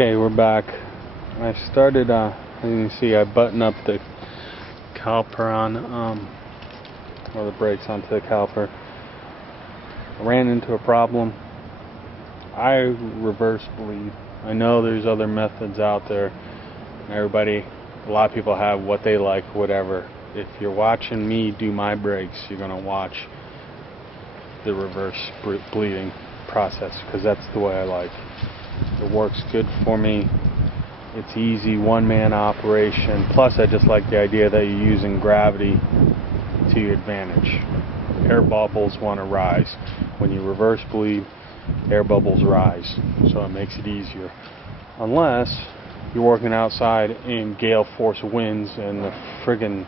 Okay, we're back. I started, as you can see, I buttoned up the caliper on, or the brakes onto the caliper. I ran into a problem. I reverse bleed. I know there's other methods out there. A lot of people have what they like, whatever. If you're watching me do my brakes, you're going to watch the reverse bleeding process, because that's the way I like. It works good for me. It's easy, one-man operation. Plus, I just like the idea that you're using gravity to your advantage. Air bubbles want to rise. When you reverse bleed, air bubbles rise, so it makes it easier. Unless you're working outside in gale force winds and the friggin'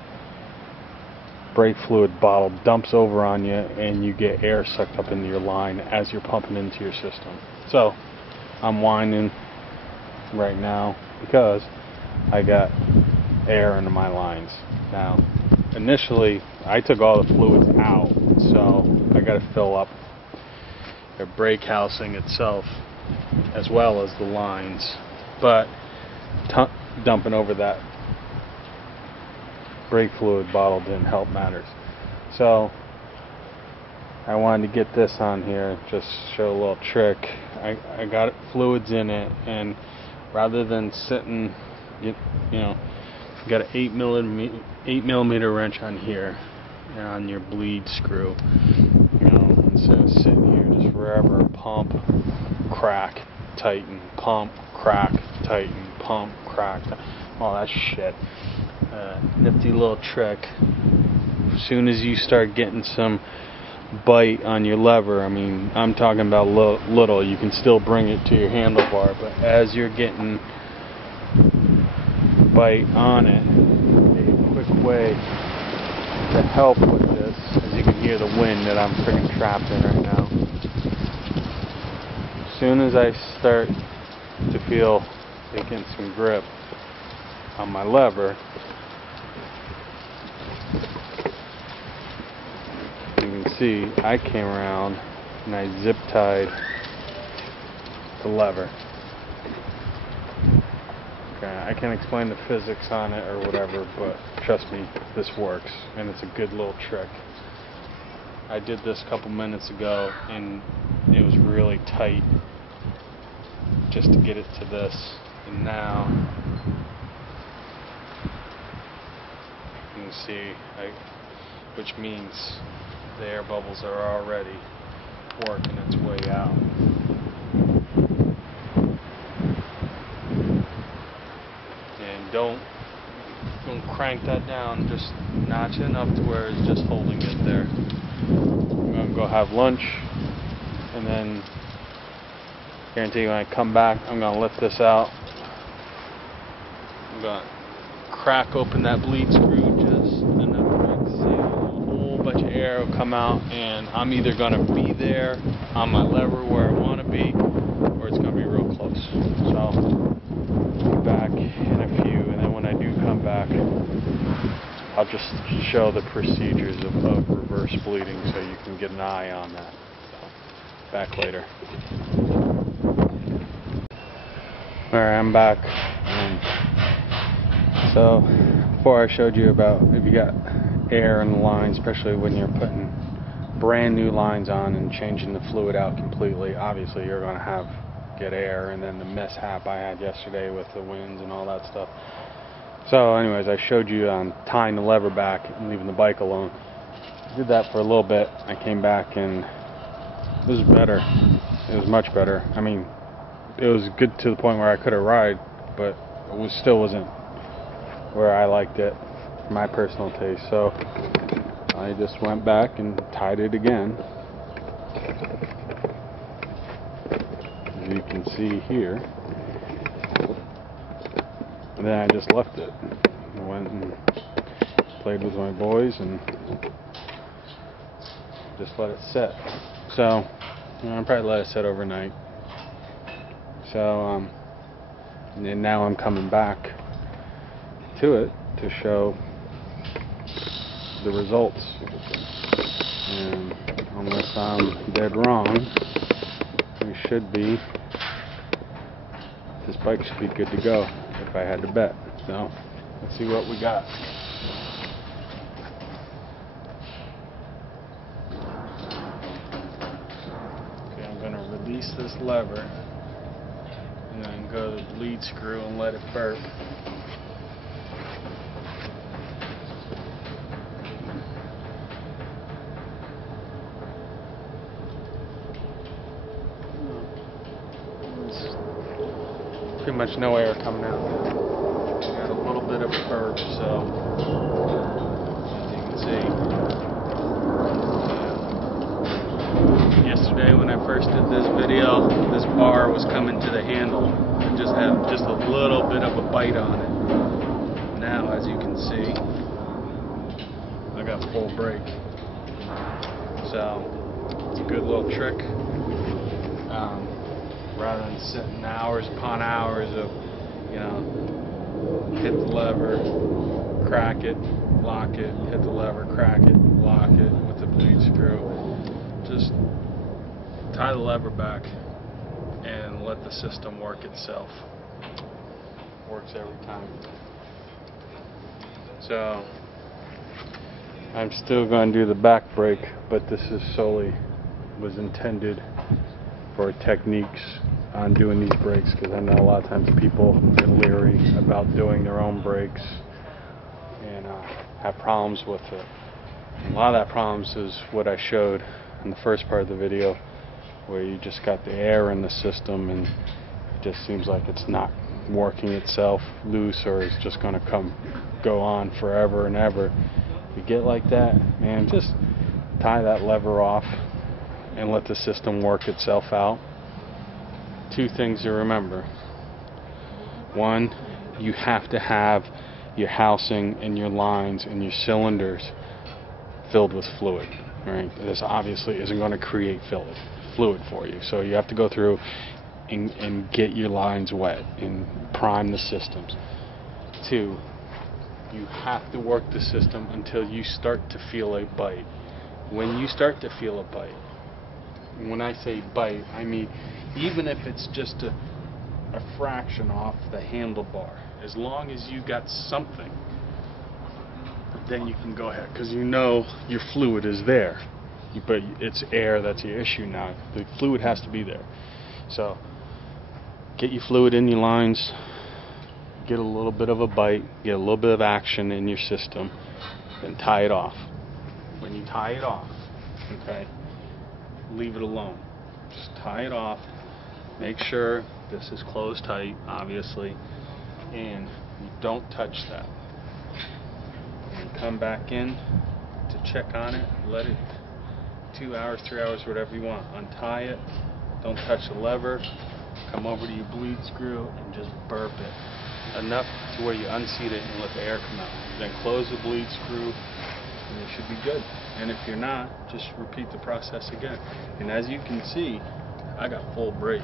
brake fluid bottle dumps over on you and you get air sucked up into your line as you're pumping into your system. So I'm winding right now because I got air into my lines. Now, initially I took all the fluids out, so I got to fill up the brake housing itself as well as the lines, but dumping over that brake fluid bottle didn't help matters. So I wanted to get this on here, just show a little trick. I got fluids in it, and rather than sitting, you know, you got an 8mm wrench on here and on your bleed screw. You know, instead of sitting here just forever, pump, crack, tighten, pump, crack, tighten, pump, crack, all that shit. Nifty little trick. As soon as you start getting some bite on your lever, I mean, I'm talking about little, you can still bring it to your handlebar, but as you're getting bite on it, a quick way to help with this, as you can hear the wind that I'm freaking trapped in right now. As soon as I start to feel taking some grip on my lever, you can see I came around and I zip tied the lever. Okay, I can't explain the physics on it or whatever, but trust me, this works, and it's a good little trick. I did this a couple minutes ago and it was really tight just to get it to this, and now you can see, which means the air bubbles are already working its way out. And don't crank that down, just notch it enough to where it's just holding it there. I'm going to go have lunch, and then guarantee when I come back I'm going to lift this out. I'm going to crack open that bleed screw just enough to see a whole bunch of air will come out, and I'm either going to be there on my lever where I want to be, or it's going to be real close. So I'll be back in a few, and then when I do come back, I'll just show the procedures of reverse bleeding so you can get an eye on that. So, back later. Alright, I'm back. So before I showed you about if you got air in the line, especially when you're putting brand new lines on and changing the fluid out completely, obviously you're going to get air, and then the mishap I had yesterday with the winds and all that stuff. So anyways, I showed you tying the lever back and leaving the bike alone. I did that for a little bit. I came back and it was better. It was much better. I mean, it was good to the point where I could have ride, but it still wasn't where I liked it, my personal taste. So I just went back and tied it again. As you can see here. And then I just left it. I went and played with my boys and just let it sit. So I'll probably let it sit overnight. So and now I'm coming back to it to show the results. And unless I'm dead wrong, we should be this bike should be good to go if I had to bet. So let's see what we got. Okay, I'm going to release this lever and then go to the bleed screw and let it burp. Pretty much no air coming out. Got a little bit of burp, so as you can see. Yesterday when I first did this video, this bar was coming to the handle. It just had just a little bit of a bite on it. Now, as you can see, I got full brake. So it's a good little trick. Rather than sitting hours upon hours of, you know, hit the lever, crack it, lock it, hit the lever, crack it, lock it with the bleed screw. Just tie the lever back and let the system work itself. Works every time. So I'm still going to do the back brake, but this is solely was intended for techniques on doing these brakes, because I know a lot of times people get leery about doing their own brakes and have problems with it. A lot of that problems is what I showed in the first part of the video, where you just got the air in the system and it just seems like it's not working itself loose, or it's just going to go on forever and ever. If you get like that, man, just tie that lever off and let the system work itself out. Two things to remember. One, you have to have your housing and your lines and your cylinders filled with fluid. Right? This obviously isn't going to create fluid for you. So you have to go through and get your lines wet and prime the systems. Two, you have to work the system until you start to feel a bite. When you start to feel a bite, when I say bite, I mean even if it's just a fraction off the handlebar, as long as you got something, then you can go ahead, because you know your fluid is there. But it's air that's your issue now. The fluid has to be there. So get your fluid in your lines, get a little bit of a bite, get a little bit of action in your system, then tie it off. When you tie it off, okay, leave it alone. Just tie it off. Make sure this is closed tight, obviously, and you don't touch that. And you come back in to check on it, let it 2 hours, 3 hours, whatever you want. Untie it, don't touch the lever, come over to your bleed screw and just burp it. Enough to where you unseat it and let the air come out. Then close the bleed screw and it should be good. And if you're not, just repeat the process again. And as you can see, I got full brake.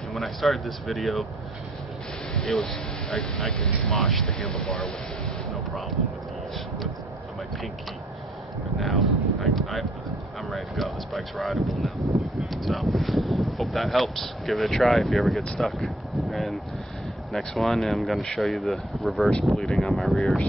And when I started this video, it was I could mosh the handlebar with no problem, with ease, with my pinky. But now I'm ready to go. This bike's rideable now. So hope that helps. Give it a try if you ever get stuck. And next one, I'm going to show you the reverse bleeding on my rears.